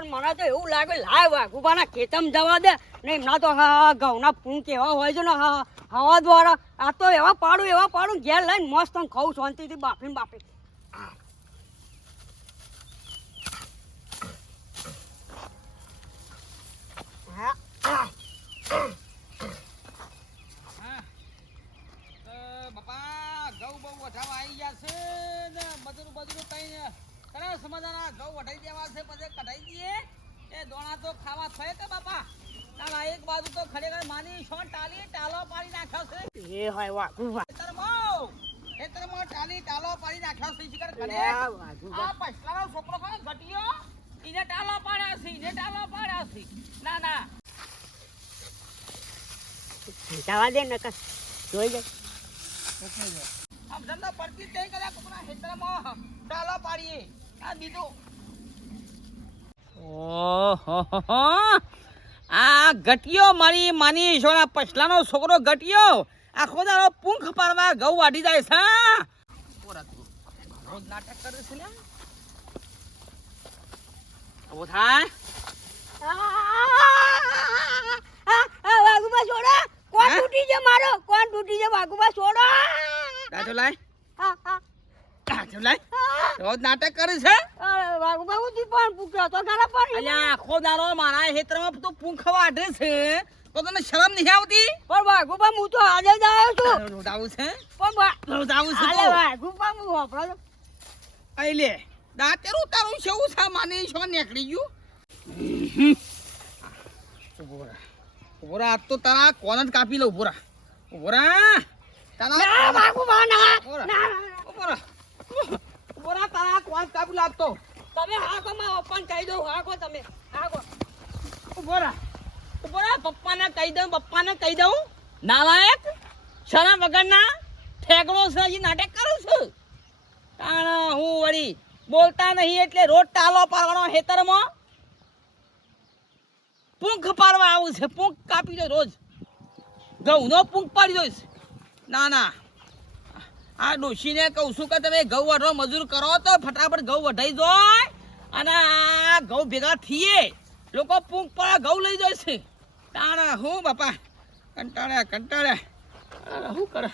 પણ મને તો એવું લાગે લાય વાઘુબાના ખેતમ જવા દે ને એમના તો ઘઉંના પૂંક એવા હોય છે ને હવા દ્વારા આ તો એવા પાડું એવા પાડું ઘેર લઈને મસ્ત આમ ખાઉં શાંતિથી બાફીને બાફી બાપા ઘઉં બહુ વઢાવા આવી ગયા છે ને બધું બધું કઈ કરા સમાધાન ઘઉં વઢાઈ દેવા છે પછી કઢાઈ દઈએ. એ દોણા તો ખાવા થાય કે બાપા? ના એક બાજુ તો ખરેખર માની શોન ટાલી ટાલો પાડી નાખ્યો છે. એ હોય વાઘુબા ખેતરમાં ખેતરમાં ટાલી ટાલો પાડી નાખ્યો છે શિકર કરે આ પછલાનો છોકરો કોણ? ઘટિયો? ઇને ટાલો પાડ્યા છે ઇને ટાલો પાડ્યા છે. ના ના. જવા દે નકર જોઈ જાય આમ ધંધો પડતી તે કદાચ કોકના ખેતરમાં ટાલો પાડીએ. આ ઓહો આ ગટિયો મારી માની ઈશ્વરના પછલાનો છોકરો ગટિયો? આખો ખોદાનો પૂંખ પારવા ઘઉં વાઢી જાય છે. રોજ નાટક કરે છે લ્યા. ઊભો થાય. વાઘુબા છોડો. કોણ તૂટી છે મારો? કોણ તૂટી છે વાઘુબા છોડો? દાજો લાય. હા, હા, લાય. રોજ નાટક કરે છે? તી પણ પૂછ્યો તો ખરા પણ અલ્યા આખો દાડો મારા ખેતરમાં તો પૂંખ વાઢે છે. તો તને શરમ નહીં આવતી? પણ વાઘુબા હું તો આજે જ આવ્યો છું. રોડાવું છે? પણ રોડાવું છે તો. વાઘુબા હું વાપરો છું. આઈ લે દાંતેરું તારું શેવું છે? માની શું નીકળી ગયું? ઊભો રહે. આજ તો તારા કોન જ કાપી લઉં ઉભોરા ઉભોરા. તારા ના વાઘુબા ના. બોલો. ના નાટક કરું છું. હું વળી બોલતા નહીં એટલે રોજ ટાલો પાડવાનો હેતરમાં પૂંખ પાડવા આવું છે, પૂંખ કાપી દો રોજ. ઘઉંનો પૂંખ પાડી દઈશ. ના ના. આ ડોશીને કહું છું કે તમે ઘઉં વાઢો મજૂર કરો તો ફટાફટ ઘઉં વઢાઈ જાય અને આ ઘઉં ભેગા થઈએ. લોકો પૂંખ પર ઘઉં લઈ જાય છે. તાણા હું બાપા? કંટાળ્યા કંટાળ્યા. શું કરે?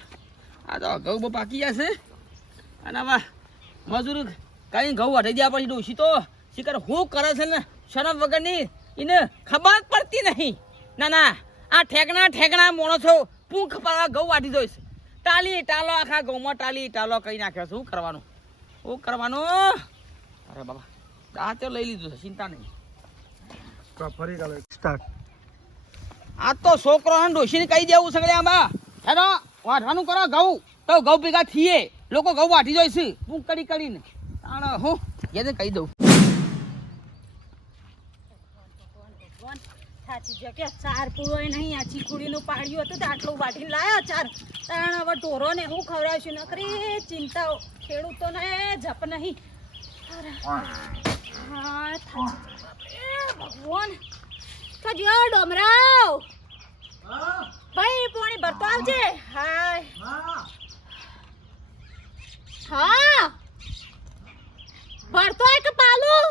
આ તો ઘઉં બહુ પાકી જશે અને આમાં મજૂર કઈ ઘઉં વઢાઈ દ્યા પછી ડોશી તો શિકર હું કરે છે ને? શરમ વગરની એને ખબર પડતી નહીં. ના ના, આ ઠેકણા ઠેકણા છો પૂંખ પર ઘઉં વાટી જોઈશ ટાલી ટાલો આખા ગૌમાં ટાલી ટાલો કહી નાખ્યો શું કરવાનું? શું કરવાનું? અરે બાબા દાંતે લઈ લીધું છે ચિંતા નહીં. ફરી ગાલો સ્ટાર્ટ આ તો છોકરો અને ડોશીને કહી દેવું સગડે આમાં હેનો વાઢવાનું કરો ઘઉં. તો ઘઉં ભેગા થઈએ. લોકો ઘઉં વાઢી જોઈશ હું કરી કરીને તાણ હું એને કહી દઉં. સાચી છે કે ચાર પૂરો નહીં, આ ચીકુડીનું પાડ્યું હતું તો આટલું વાઢીને લાયો ચાર. તાણ હવે ઢોરોને હું ખવડાવશું? નકરી ચિંતા ખેડૂતોને જપ નહીં. હા તો જો ડોમરાવ. ભાઈ, પાણી ભરતો આવજે. હાય. હા. ભરતો એક પાલું.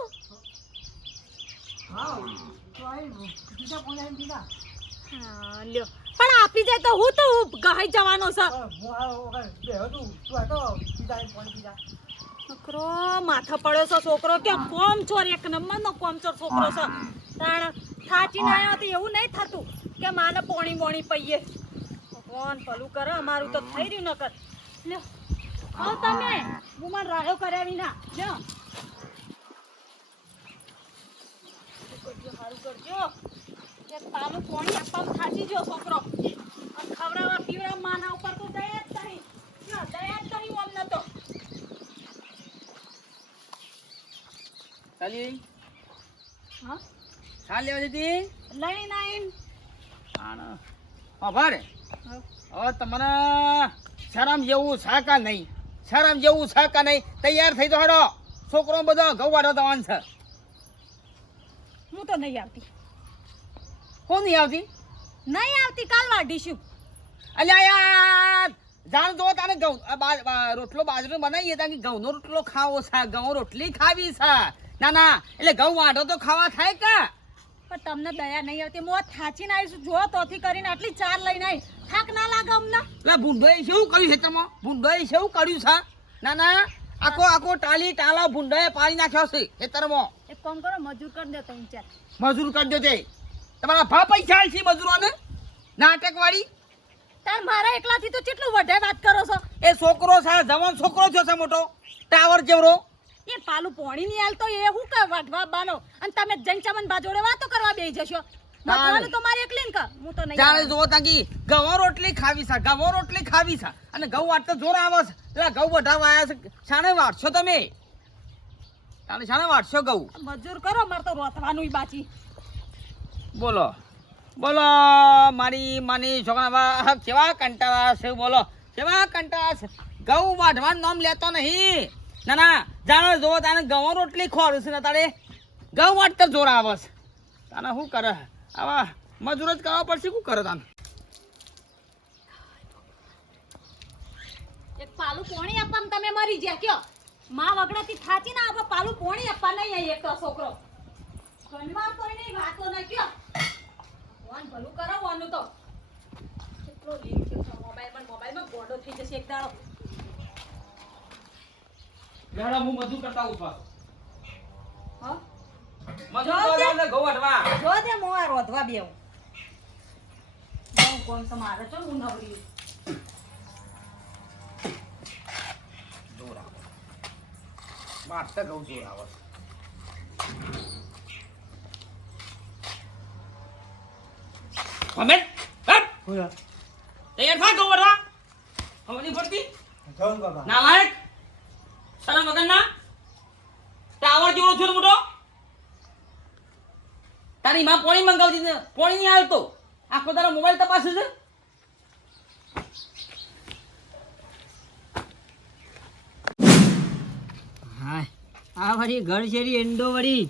હા લ્યો. પણ આપી જાય તો હું તો ગહાઈ જવાનો છે. છોકરો માથા પડ્યો છે છોકરો. કે કોમ ચોર એક નંબર નો કોમ ચોર છોકરો છે. તાણ થાચીને આવ્યો તો એવું નહીં થતું કે માને પોણી બોણી પઈએ. ભગવાન ભલું કરે. અમારું તો થઈ રહ્યું નકર. કર લ્યો. આવ તમે. હું મને રાડો કર્યા વિના લ્યો. કરજો સારું કરજો. એક પાલું પોણી આપવામાં થાચી ગયો છોકરો. અને ખવડાવવા પીવડાવવા માના ઉપર તો દયા જ નહીં. દયા જ નહીં અમને તો. ચાલી? હા? ચાલ લેવા દીધી લઈ આવીને તાણ અભારે હા. હવે તમને શરમ જેવું સાકા નહીં. શરમ જેવું સાકા નહીં. તૈયાર થઈ તો હડો. છોકરો બધો ગવાડો દવાન છે. હું તો નહીં આવતી. કોણ નહીં આવતી? નહીં આવતી કાલ વાઢીશું. અલ્યા યાર જાણ જો તારે ઘઉં રોટલો બાજરો બનાવીએ ત્યાં ઘઉંનો રોટલો ખાવો છે? ઘઉં રોટલી ખાવી છે? ના ના એટલે ઘઉં વાઢો તો ખાવા થાય કા? પણ તમને દયા નહીં આવતી મોત થાચીને આવીશું જો તોથી કરીને આટલી ચાર લઈને આવી. થાક ના લાગે અમને? એટલે ભૂંડોએ શું કર્યું ખેતરમાં ભૂંડોએ શું કર્યું છે? ના ના આખો આખો ટાલી ટાલા ભૂંડોએ પાડી નાખ્યો છે ખેતરમાં. એક કામ કરો મજૂર કરી દે ત્રણ ચાર. મજૂર દે તે. તમારા ભા પૈસા આલશી મજૂરોને? નાટક વાળી તાર મારા એકલાથી તો કેટલું વધે વાત કરો છો? એ છોકરો છે જવાન છોકરો થયો છે મોટો. ટાવર જેવરો એ પાલુ પોણી ની આલતો એ હું કે વાઢવા બાનો? અને તમે જંચામન બા જોડે વાતો કરવા બેહી જશો. મતવાનું તો મારે એકલીન કા. હું તો નહીં જાણે જો તાકી ગવો રોટલી ખાવી છે ગવો રોટલી ખાવી છે. અને ગવ વાટ તો જોર આવે છે. એટલે ઘઉં વઢાવા આયા છે. શાણે વાટશો તમે? તાણે શાણે વાટશો ગવ મજૂર કરો મારે તો રોતવાનું બાચી બોલો. બોલો, મારી માની છોકરા કેવા કંટાળા છે? બોલો. કેવા કંટાળા છે ઘઉં વાઢવાનું નામ લેતો નહીં. ના ના, જાણો જોવો તાને ઘઉં રોટલી ખોરું છે ને તારે. ઘઉં વાટતા જોર આવે છે. તાને શું કરે? આવા મજૂર જ કરવા પડશે, શું કરે તાને પાલું પોણી આપવા તમે મરી જ્યા કયો? માં વગડાથી થાચી ના આપો પાલું પોણી આપવા નહીં એક છોકરો. ઘણીવાર નહીં વાતો ન કયો. વાન ભલું કરાવવાનું તો. કેટલો લીક થયો છે મોબાઈલમાં મોબાઈલમાં ગોડો થઈ જશે એક દાડો. લેવડા હું મધુ કરતા ઊભા હા? મધુ જો તે. કરવા ને ઘઉં વાઢવા જો દે મો આ રોધવા બેવ હું કોણ તમારે છો હું નવરી દોરા મારતા ગૌ દોરા આવે અમેર હટ હોયા તૈયાર થા ઘઉં વાઢવા ખબર નહીં પડતી જવાનું કાકા નાલાયક શરમ વગર ના ટાવર જેવડો છો ને મોટો તારી માં પોણી મંગાવતી ને પોણી નહીં આવતો આખો તારો મોબાઈલ તપાસે છે હા આ વળી ઘર શેરી એંડો વળી.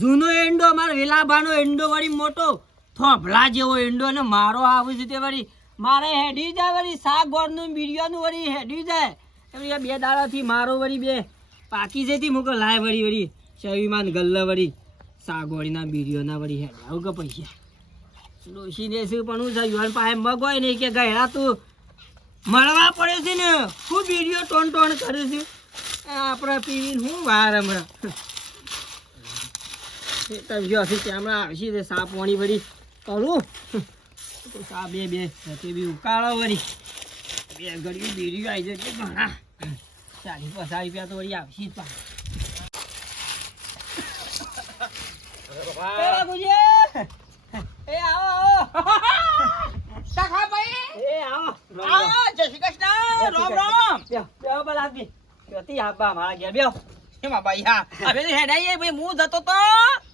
જૂનો એંડો અમારો વેલાબાનો એંડો વળી મોટો. થોભલા જેવો ઈંડો ને મારો આવે છે તે વળી. મારે હેડી જાય વળી શાક ગોળનું બીડિયાનું વળી હેડી જાય. એ બે દાડાથી મારો વળી બે પાકી જતી મૂકો લાય વળી વળી. શરીરમાં ગલ્લા વળી. શાક વળીના બીડિયોના વળી હેડે આવું કે પૈસા. ડોશીને શું પણ હું યુવાન પાસે મગ હોય ને કે ગયા તું મળવા પડે છે ને? હું બીડીઓ ટોન ટોન કરે છે. આપણે પીવીને હું વાર હમણાં. તમે જો હશે કે હમણાં આવશે સાપ વાણી વળી. કરું તો બે બે તે બી ઉકાળો વળી. બે ઘડી બીડીઓ આવી જશે ઘણા. ચાલીસ પચાસ રૂપિયા તો વળી આવશે જ એ આવો આવો. ભાઈ. એ આવો આ જય શ્રી કૃષ્ણ રામ રામ. બેહો, બેહો ભલા આબા મારા ઘેર બેહો. એમાં ભાઈ હા. હવે હેડાઈએ ભાઈ હું જતો તો.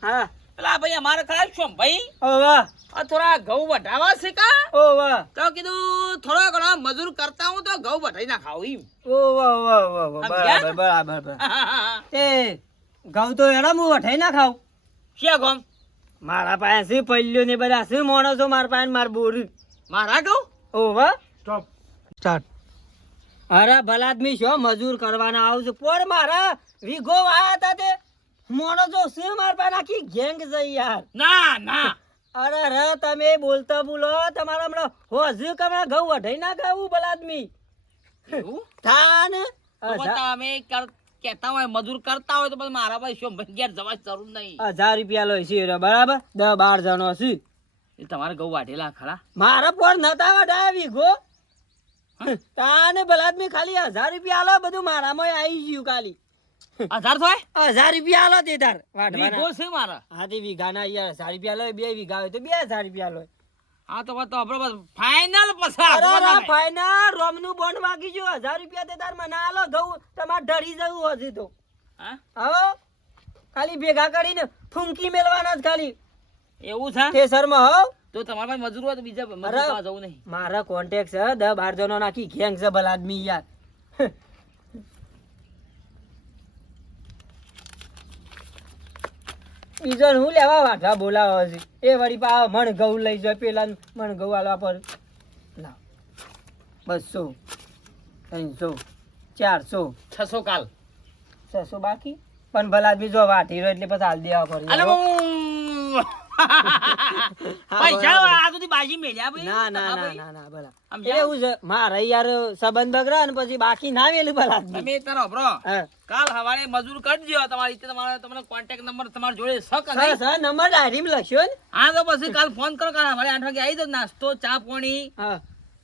હા. પેલા ભાઈ અમારે ખરા શું ભાઈ. આ થોડા ઘઉં વઢાવા છે કા? ઓ વાહ. તો કીધું થોડા ઘણા મજૂર કરતા હું તો ઘઉં વઢાઈ ના ખાવ ઈ ઓ વાહ વાહ વાહ. બરાબર બરાબર એ ઘઉં તો એના હું વઠાઈ ના ખાવ શ્યા ગોમ મારા પાસે શું પલ્યો ને બધા શું માણસો મારા પાસે માર બોરી? મારા ઘઉં? ઓ વાહ. સ્ટોપ. સ્ટાર્ટ. અરે ભલા આદમી શું મજૂર કરવાના આવું છું. પોર મારા વીઘો આયા હતા તે. માણસો શું મારા પાસે આખી ગેંગ છે યાર. ના ના. અરે રે તમે બોલતા બોલો. તમારા હમણાં હોજુ કમણા ઘઉં વઢાઈ ના ખાવું ભલા આદમી? થાન. તમે કર- હોય મજૂર કરતા હોય તો પછી મારા પાસે શું ઘેર જવા જરૂર નહીં. હજાર રૂપિયા લો છે બરાબર? દસ બાર જણો છે. એ તમારે ઘઉં વાઢેલા ખરા. મારા પર નતા વઢાયા વીઘો. તાને ભલા આદમી ખાલી હજાર રૂપિયા આલો બધું મારામાં આવી ગયું ખાલી. હજાર થાય? હજાર રૂપિયા આલો તે તાર વીઘો છે મારા. હા તે વીઘાના યાર હજાર રૂપિયા લો બે વીઘા હોય તો બે હજાર રૂપિયા લો. હા તો વાત તો બરોબર ફાઇનલ પસાર અરે ના ફાઈનલ રોમનું બોન્ડ માંગી જો હજાર રૂપિયા તે તાર મને આલો ઘઉં તમાર ઢળી જવું હજી તો. હા? હવે ખાલી ભેગા કરીને ફૂંકી મેલવાના જ ખાલી. એવું છે? થેસરમાં હો. તો તમારા પાસે મજૂર હોય તો બીજા મજૂર જવું નહીં. મારા કોન્ટેક્ટ છે દ બાર જણો નાખી ગેંગ છે ભલા આદમી યાર. બીજો ને હું લેવા વાઠા બોલાવો છે એ વળી પા મણ ઘઉં લઈ જાય પેલા ને મણ ઘઉં આલવા પર. લાવ બસો ત્રણસો ચારસો. છસો કાલ. છસો બાકી? પણ ભલા આદમી જો વાટી રહ્યો એટલે પછી હાલ દેવા પડે. પૈસા આ સુધી બાજી મેલ્યા ભાઈ ના ના ના ના ના ભલા એવું છે મારે યાર સંબંધ બગડે ને પછી બાકી ના વેલું ભલા. તમે તારો હભરો. કાલ સવારે મજૂર કરજો તમારી તમારે તમને કોન્ટેક્ટ નંબર તમારા જોડે છે કે સર? સર નંબર ડાયરીમાં લખ્યો ને. હા તો પછી કાલ ફોન કરો કાલ સવારે આઠ વાગે આવી જાઓ નાસ્તો ચા પાણી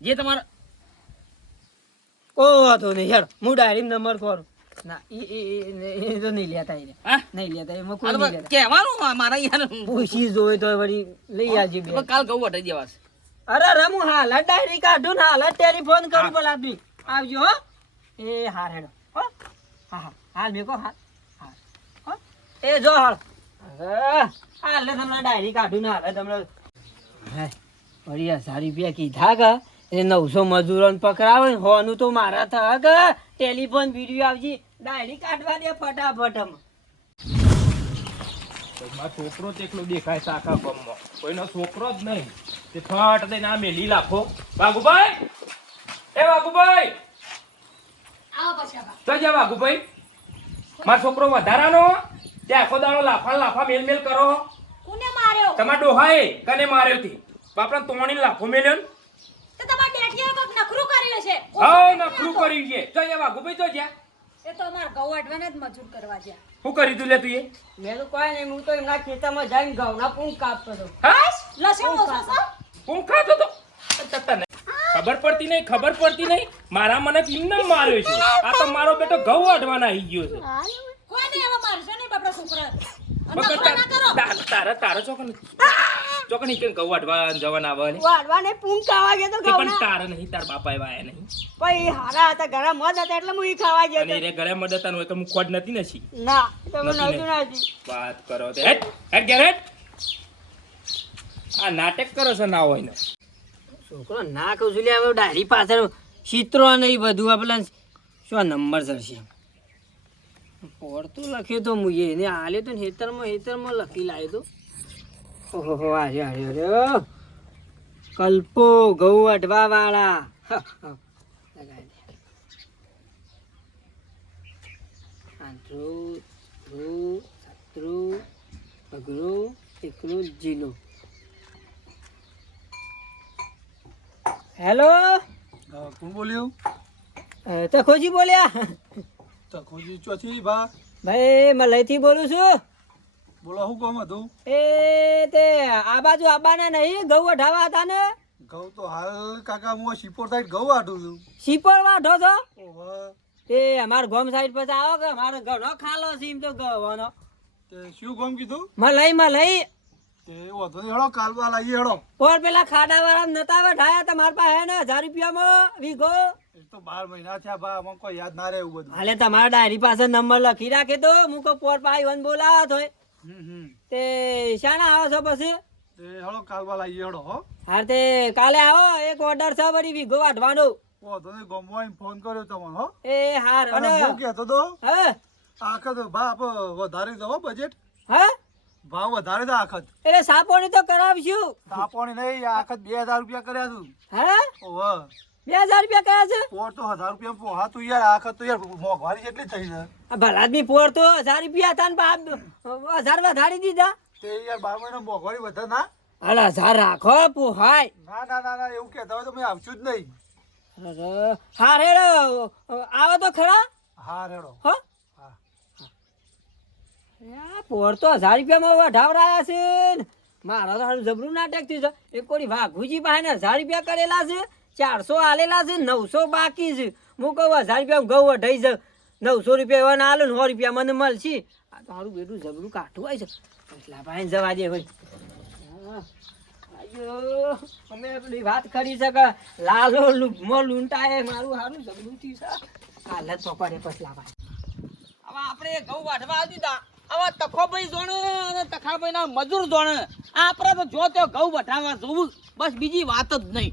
જે તમારે ઓ વાંધો નહીં યાર હું ડાયરીમાં નંબર ખોરું ના એ એ એ- એ તો નહીં લેતા એને. નહીં લેતા એમાં કોઈ નહીં લેતા. કહેવાનું મારા યાર. પૂછી જોઈ તો વળી લઈ આવજે બે. કાલ ઘઉં વટાઈ દેવાશે અરે રમુ હાલ જ ડાયરી કાઢું ને હાલ ટેલિફોન કરું આવજો હો. એ હાર હેડો હો. હા હા. હાલ મેકો હાલ હાલ હો. એ જો હાલ. હાલ તમને ડાયરી કાઢું ને હાલ. તમને હે વળી હજાર રૂપિયા કીધા કે એ નવસો મજૂરોને પકડાવે હોનું તો મારા થા ટેલિફોન વીડિયો આવજી. ડાયરી કાઢવા દે ફટાફટ. છોકરો એકલો દેખાય સાખા આખા કોઈનો છોકરો જ નહીં. તે ફટ દઈને આ મેલી લાખો. બાગુભાઈ એ વાઘુભાઈ! તો જા વાઘુભાઈ. મારો છોકરો વધારાનો. તે આખો દાડો લાફા લાફા મેલ મેલ કરો. કોને માર્યો? તમાર ડોહાએ કને માર્યો થી બાપડા તોણી લાફો મેલ્યો ને? તો તમારા નખરું કર્યું છે હા નખરું કર્યું છે. તો જા વાઘુભાઈ તો જા એ તો અમારા ઘઉં વાટવાના જ મજૂર કરવા ગયા. શું કરી તું લે તું એ? મેં તો કોઈ નહીં હું તો એમના ખેતરમાં જઈને ઘઉંના પૂંખ કાપતો હતો. હા લસણ ઓછો છો હું ખાતો તો ખબર પડતી નહીં ખબર પડતી નહીં. મારા મને કિન્નમ માર્યો છે. આ તો મારો બેટો ઘઉં અડવાના આવી ગયો છે. કોઈ નહીં હવે મારશો નહીં બાપડા છોકરા. તારા તારા તારા ચોકન ઈકન ઘઉં વાઢવા જવાના આવે ને વાડવાને પૂંખ ખાવા ગયો તો પણ તાર નહીં તાર બાપા એવા આયા નહીં. પછી હારા હતા ઘણા મદ હતા એટલે હું ઈ ખાવા ગયો અને રે ઘરે મદ હતા હોય તો હું ખોડ નથી નસી. ના તમે નહોતું ને. નથી વાત કરો તે હેટ હેટ ગેર હેટ આ નાટક કરો છો ના હોય ને. છોકરો ના કહું છું લે હવે ડાયરી પાછળ ચિત્રો નહીં બધું આ પેલા શું નંબર ચડશે પડતું લખ્યું તો મુએ એને આલ્યો તો ને હેતરમાં હેતરમાં લખી લાવ્યો તો. ઓહો આરે અરે કલ્પો ઘઉં વઢવા વાળા અઘરો, એકલો, જીલો હેલો? કોણ બોલ્યું? તખોજી બોલ્યા? તખોજી ચોથી ભા. ભાઈ મલયથી બોલું છું. બોલો શું કોમ હતું? એ તે આ બાજુ આબાના નહીં ઘઉં વઢાવા હતા ને. ઘઉં તો હાલ કાકા હું શિપોર સાઈડ ઘઉં વાઢું છું. શિપોર વાઢો છો? એ તે અમાર ગોમ સાઈડ પછી આવો કે અમારો ઘણો ખાલો છે એમ તો ગવાનો. તે શું ગોમ કીધું? માં લઈ તે લઈ નહીં હેડો કાલ બાલ આવીએ હેડો. ઓર પેલા ખાડા વાળા નતા વઢાયા તમારા પાસે ને? હજાર રૂપિયામાં વીઘો. તો બાર મહિના થયા બા અમને કોઈ યાદ ના રહે એવું બધું. હાલે તમારા ડાયરી પાસે નંબર લખી રાખે તો હું કોઈ પોર પાઈ વન બોલાવા થોય તે શાના આવો છો પછી? હેડો કાલ બાલ આવીએ હેડો હો. હા તે કાલે આવો એક ઓર્ડર છે વળી વીઘો વાઢવાનો. વાંધો તને ગમવા ફોન કર્યો તમને હો. એ હાર અને હું કહેતો તો હા? આખત બાપ વધારે દો બજેટ હે? ભાવ વધારે તો આખત. એટલે સાપોણી તો કરાવશું. સાપોણી નહીં આખત બે હજાર રૂપિયા કર્યા તું. હે? ઓહો બે હજાર રૂપિયા કયા છે? પોર તો હજાર રૂપિયા પોહા તું યાર આખત તો યાર મોંઘવારી જેટલી થઈ છે. ભલા આદમી પોર તો હજાર રૂપિયા હતા ને હજાર વધારી દીધા. તે યાર બાર મહિના મોંઘવારી વધે ના. હજાર રાખો પોહાય ના ના ના ના એવું કહેતા હોય તો મેં આવશું જ નહીં. હા રેડો. આવો તો ખરા. હા રેડો. હો. પોર તો હજાર રૂપિયામાં વઢાવરાયા છે મારા તો હારું જબરું નાટક થયું છે. એક કોઈ વાઘુજી પાસે હજાર રૂપિયા કરેલા છે. ચારસો આલેલા છે, નવસો બાકી છે. હું કહું હજાર રૂપિયા ઘઉં વઢાઈ છે નવસો રૂપિયા એવા ના આલો ને સો રૂપિયા મને મળશે. આ તો મારું બેટું જબરું કાઠું હોય છે. એટલા ભાઈ જવા દે ભાઈ. અમે પેલી વાત કરી છે કે લાલો લુગમો લૂંટાય, મારું સારું જબરું થયું છે. હાલત પકડે હવે આપણે ઘઉં વાઢવા આવી દીધા હવે તખોભાઈ જોણે અને તખાભાઈ ના મજૂર જોણે. આપણે તો જો તો ઘઉં વઢાવવા જોવું. બસ બીજી વાત જ નહીં.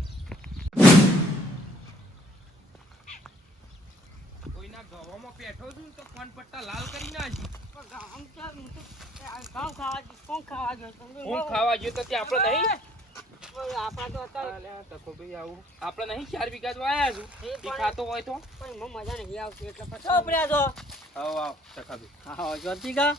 ગવામાં છું તો કોણ પટ્ટા લાલ કરી નાખી? ઘઉં ખાવા કોણ ખાવા ગયો હું ખાવા ગયો તો ત્યાં આપણે નહીં આપણા ચાર વીઘા તો આયા છું. એ ખાતો હોય તો? પણ મજા નહીં આવતી એટલે પછી ચોપડ્યા છો? આવો આવો ટકાભાઈ. હા જ્યોતિકા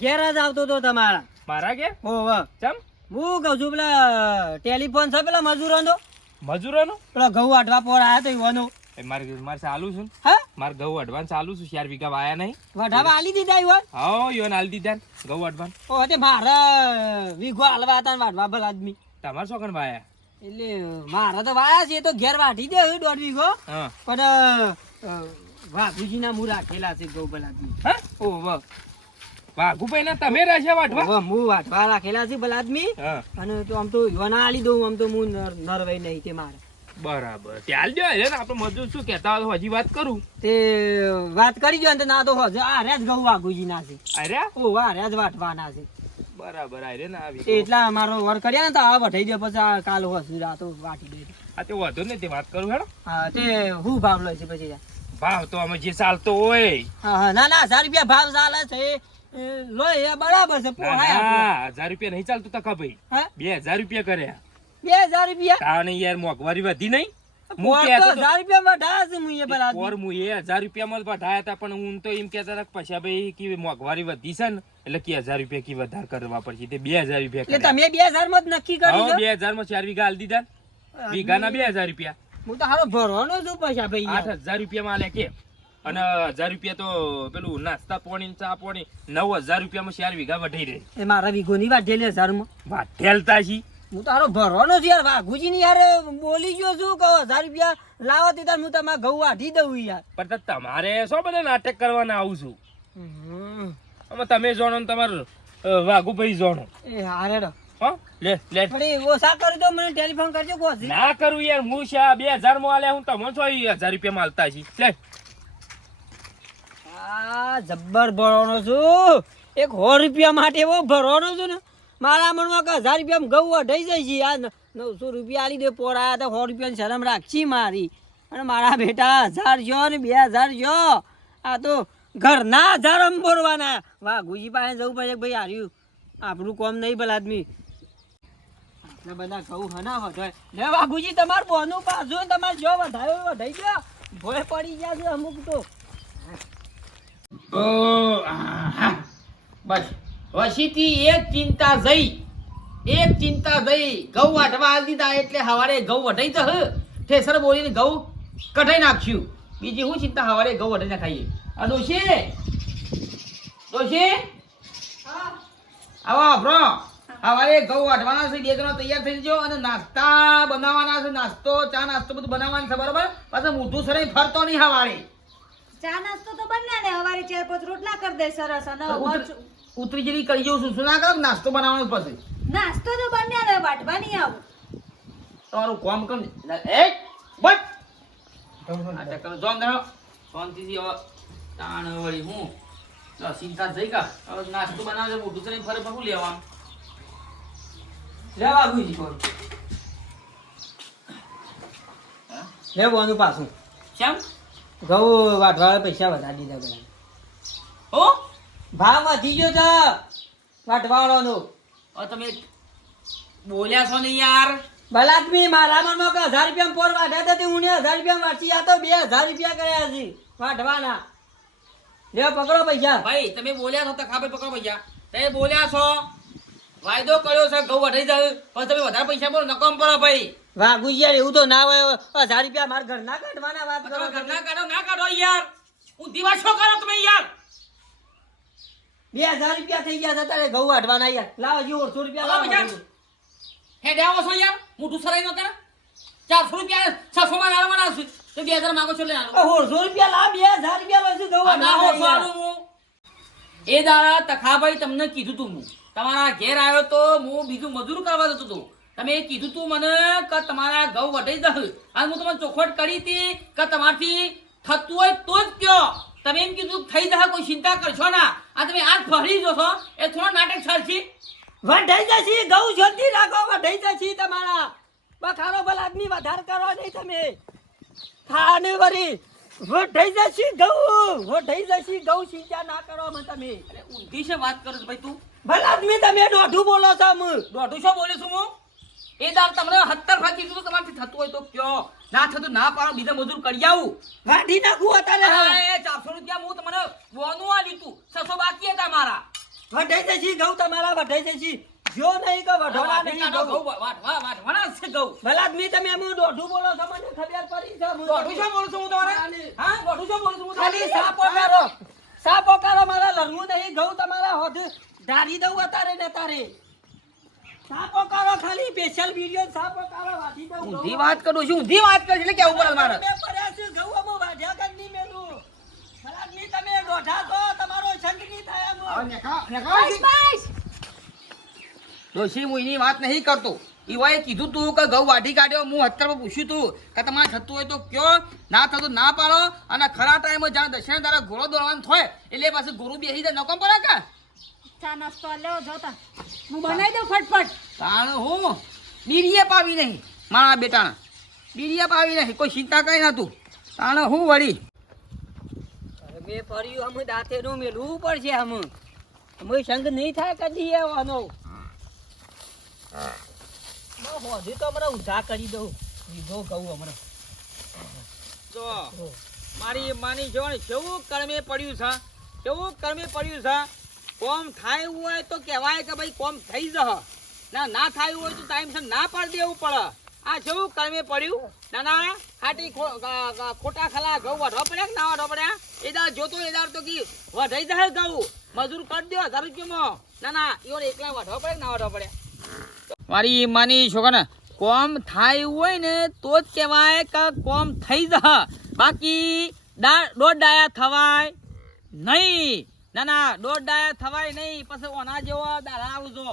ઘેર જ આવતો તો તમારા. મારા કે ઓહો ચમ? હું કહું છું પેલા ટેલિફોન છે પેલા મજૂરોનો? મજૂરોનો? પેલા ઘઉં આટવા પોર આયા તો ઈવાનો એ મારે મારે ચાલુ છું હા? મારે ઘઉં અડવાન્સ ચાલુ છું ચાર વીઘા વાયા નહીં. વઢાવા આલી દીધા ઈવન હા યોન આલી દીધા ને, ઘઉં અડવાન્સ ઓ તે મારા વીઘો હાલવા હતા વાઢવા ભલા આદમી. તમાર શું વાયા? એટલે મારા તો વાયા છે એ તો ઘેર વાઢી દે હવે દોઢ વીઘો. પણ પણ વાઘુજીના મું રાખેલા છે ગૌ ભલા આદમી. હા? ઓહો વાઘુભાઈ ના તમે રાખ્યા વાટવા હું વાઢવા રાખેલા છે ભલા આદમી. અને તો આમ તો યોના આલી દઉં આમ તો હું નર નરવાઈ નહીં તે મારે. બરાબર. ત્યાં જો ને આપણે મજૂર શું કહેતા હોય હજી વાત કરું. તે વાત કરી જો ને તો ના તો હજુ આ રહ્યા જ ગૌ વાઘુજી ના છે. અરે ઓ આ રહ્યા જ વાટવાના છે. બરાબર આરે ને આવી એટલા મારો વર કર્યા ને તો આ વઢાઈ દે પછી આ કાલ હસુ રાતો વાટી દે. આ તે વધુ ને તે વાત કરું હેડો. હા તે હું ભાવ લે છે પછી? ભાવ તો અમે જે ચાલતો હોય. હા હા ના ના હજાર રૂપિયા ભાવ ચાલે છે. લો એ બરાબર છે પોહાય હજાર રૂપિયા નહીં ચાલતું તકા ભાઈ બે હજાર રૂપિયા કર્યા. બે હજાર રૂપિયા. તાણે યાર મોંઘવારી વધી નહીં. હું પોર તો કહેતો તો- હજાર રૂપિયા વઢાયા છે મુઈએ પેલા પોર હું એ હજાર રૂપિયામાં જ હતા પણ હું તો એમ કહેતા હતા કે ભાઈ કે મોંઘવારી વધી છે ને એટલે કે હજાર રૂપિયા કી વધારે કરવા પડશે. તે બે હજાર રૂપિયા એટલે તમે બે હજારમાં જ નક્કી કર્યું બે હજારમાં ચાર વીઘા હાલ દીધા વીઘાના બે હજાર રૂપિયા. હું તો હારો ભરવાનો છું પૈસા ભાઈ આઠ હજાર રૂપિયામાં આલે કે. અને હજાર રૂપિયા તો પેલું નાસ્તા પોણી ચા પોણી નવ હજાર રૂપિયામાં ચાર વીઘા વઢાઈ રહી. એ મારા વીઘોની વાઢેલી હજારમાં વાઢેલતા છી. હું તારો ભરવાનો છું યાર વાઘુજી ની યાર બોલી ગયો છું કે હજાર રૂપિયા લાવો તે તાર હું તમારા ઘઉં વાઢી દઉં યાર. પણ તમારે શું બધા નાટક કરવાના આવું છું? હમ. આમાં તમે જાણો ને તમારે વાઘુભાઈ જાણો. એ હારે રો લે લે. એ ઓછા કરી દો મને ટેલિફોન કરજો કોસી ના કરું યાર હું બે હજારમાં આલ્યા હું તમને છો હજાર રૂપિયા માલતા છી. લે. આ જબ્બર ભરવાનો છું. એક સો રૂપિયા માટે એવો ભરવાનો છું ને. મારા મનમાં કે હજાર રૂપિયા ઘઉં અઢાઈ જાય છે. આ નવસો રૂપિયા આલી દે પોરાયા તો, સો રૂપિયાની શરમ રાખશી મારી. અને મારા બેટા હજાર જો ને બે હજાર જો. આ તો ઘરના હજાર બોરવાના વાહ, ગુજી પાસે જવું પડે ભાઈ હાર્યું આપણું કોમ નહીં ભલા આદમી. બધા ઘઉં હના વધારે લે વાઘુજી તમારું બોનું પાછું તમારે જો વધારે વધાઈ ગયો. ભોય પડી ગયા છે અમુક તો. બસ. વસીથી એક ચિંતા જઈ. એક ચિંતા જઈ. ઘઉં આલી દીધા એટલે હવારે ઘઉં વઢાઈ જશે ઠેસર બોલીને ઘઉં કઢાઈ નાખ્યું. બીજી હું ચિંતા હવારે ઘઉં વઢાઈ ના ખાઈએ? આ દોશી દોશી આવો બ્રો હવારે ઘઉં વાટવાના છે બે તૈયાર થઈ જજો અને નાસ્તા બનાવવાના છે નાસ્તો ચા નાસ્તો બધું બનાવવાનું છે બરોબર? પાછું મોઢું સરાઈ ફરતો નહીં હવારે. ચા નાસ્તો તો બન્યા ને. હવારે ચાર પાંચ રોટલા કરી દે સરસ અને ઉતરી- જેવી કરી જવું છું. શું ના કરો નાસ્તો બનાવવાનો પછી? નાસ્તો તો બન્યા ને વાટવા નહીં આવું. તમારું કોમ કમ એ બટ આ ચક્કર જોન ધરો શાંતિથી હવે તાણ વળી હું. તો ચિંતા થઈ કા. હવે નાસ્તો બનાવજો મોટું છે ફરે પણ લેવાનું લે વાઘુજી કોણ લે પાછું. કેમ ઘઉં વાટવાળા પૈસા વધારી દીધા પેલા હો? ભાવ વધી ગયો છે? વાટવાળાનો હવે તમે બોલ્યા છો ને યાર? બલાદમી મારા મનમાં કે હજાર રૂપિયા પોર વાટ્યા હતા હું હજાર રૂપિયા વાંચી આ તો બે હજાર રૂપિયા કર્યા છે વાટવાના લે પકડો પૈસા. ભાઈ તમે બોલ્યા છો તો ખાબર પકડો પૈસા. તમે બોલ્યા છો? વાયદો કર્યો છે ઘઉં વઢાઈ જાય પણ તમે વધારે પૈસા બોલો નકામ પડો ભાઈ. વાહ યાર એવું તો ના હોય. હજાર રૂપિયા મારા ઘરના કાઢવાના વાત કરો ઘરના કાઢો ના કાઢો યાર. હું દિવા છો કરો તમે યાર. બે હજાર રૂપિયા થઈ ગયા છે તારે ઘઉં વાઢવાના યાર. લાવો હજી ઓળસો રૂપિયા લાવો હે દેવો છો યાર? મોટું સરાઈ નો કરે ચારસો રૂપિયા છસો માં આલવાના છું તો બે હજાર માંગો છો લે ઓળસો રૂપિયા લાવ બે હજાર રૂપિયા લઈશું ઘઉં ના હોશો આલું હું? એ દાડા તખાભાઈ તમને કીધું તું હું તમારા ઘેર આવ્યો તો હું બીજું મજૂર કરવા જતો હતો. તમે એ કીધું તું મને કે તમારા ઘઉં વઢાઈ દઉં. અને હું તમને ચોખવટ કરી હતી કે તમારથી થતું હોય તો જ કયો. તમે એમ કીધું થઈ જશે કોઈ ચિંતા કરશો ના. આ તમે આજ ફરી જો છો. એ થોડો નાટક ચાલશે. વઢાઈ જશે ગૌ જલ્દી રાખો વઢાઈ જશે તમારા. બખારો ભલ આદમી વધાર કરો નહીં તમે. થાને વરી. વઢાઈ જશે ઘઉં. વઢાઈ જશે ગૌ સિંચા ના કરો મને તમે. અરે ઊંધી છે વાત કરો છો ભાઈ તું. ભલ આદમી તમે દોઢું બોલો છો હું દોઢું શું બોલે છું હું? એ દાર તમને હત્તર ફા કીધું તો તમારથી થતું હોય તો કયો. ના થતું ના પાડો બીજા મજૂર કરી આવું. ગાંધી નાખું અત્યારે. ચારસો રૂપિયા હું તમને બોનું આ તું. છસો બાકી હતા મારા. વઢાઈ જશી ઘઉં તમારા વઢાઈ જશી જો નહીં કે વઢોણા નહીં ઘઉં. વાઢવા વાઢ- વાઢવાના છે ઘઉં. ભલા આદમી તમે એમ દોઢું બોલો છો મને ખબર પડી છે દોઢું શું બોલું છું હું તમારે? હા, દોઢું શું બોલું છું હું ખાલી? સાપો કાઢો સાપો કાઢો મારા લડવું નહીં ઘઉં તમારા હોધ ધારી દઉં અતારે ને તારે સાપો કાઢો ખાલી સ્પેશિયલ વિડિયો સાપો કાઢો વાથી દઉં. ઊંધી વાત કરું છું ઊંધી વાત કરું એટલે કેવું પડે મારે? તમે પડ્યા છો ઘઉં અમો વાઢ્યા કરની મેલું. ખરાબની તમે દોઢા તો તમારો છંદની થાય અમો. ડોશી હું એની વાત નહીં કરતો. ઈવાએ કીધું તું કે ઘઉં વાઢી કાઢ્યો હું અત્યારે પૂછ્યું તું કે તમારે થતું હોય તો કયો? ના થતું ના પાડો. અને ખરા ટાઈમે જ્યાં દક્ષિણ તારા ઘોડો દોડવાનું થાય એટલે પાછું ગુરુ બેસી જાય નકમ પડે કે? ચા નાસ્તો લેવો જોતા હું બનાવી દઉં ફટફટ. તાણ હું. બીરીએ પાવી નહીં મારા બેટા બીરીએ પાવી નહીં કોઈ ચિંતા કઈ નતું તાણ હું વળી. મેં ફર્યું અમે દાંતેનું પણ પડશે અમે અમે સંગ નહીં થાય કદી આવવાનો. હજી તો હમણાં ઉધા કરી દઉં. લીધો કહું હમણાં. જો મારી માની જો ને કેવું કર્મે પડ્યું છે? કેવું કર્મે પડ્યું છે? કોમ થાય હોય તો કહેવાય કે ભાઈ કોમ થઈ જહ. ના ના થાય હોય તો ટાઈમસર ના પાડી દેવું પડે. આ જેવું કર્મે પડ્યું. ના ના, ખાટી ખોટા ખલા ઘઉં વાઢવા પડ્યા કે ના વાઢવા પડ્યા? એ દાર જોતો એદાર દાર તો કી વઢાઈ જાય ઘઉં. મજૂર કરી દો હજાર રૂપિયામાં. નાના ઈવન એકલા વાઢવા પડે ના વાઢવા મારી માની છોકરા કોમ થાય હોય ને તો જ કહેવાય કે કોમ થઈ જહ. બાકી દોઢ ડાયા થવાય નહીં. ના ના દોઢ ડાયા થવાય નહીં પછી ઓના જેવો દાડા આવજો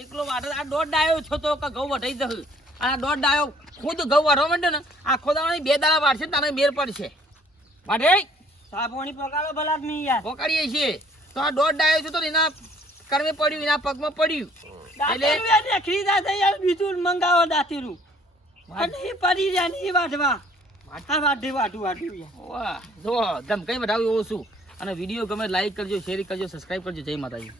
એકલો વાટો આ દોઢ ડાયો છો તો કે ઘઉં વઢાઈ જશે. આ દોઢ ડાયો ખુદ ઘઉં વાઢવા માંડે ને આખો દાડો બે દાડા વાઢશે તારે મેર પડશે. વાઢે? સાબોણી પકાડો ભલા નહીં યાર. પોકાડીએ છીએ. તો આ દોઢ ડાયો છે તો એના કર્મે પડ્યું એના પગમાં પડ્યું. યાર દેખરી યાર બીજું મંગાવો દાતીરું. અને પડી જાય ને એ વાઢવા. વાઢા વાઢે વાઢું યાર. જો ધમકાઈ વધાવ્યું એવું છું અને વીડિયો ગમે લાઈક કરજો શેર કરજો સબસ્ક્રાઈબ કરજો. જય માતાજી.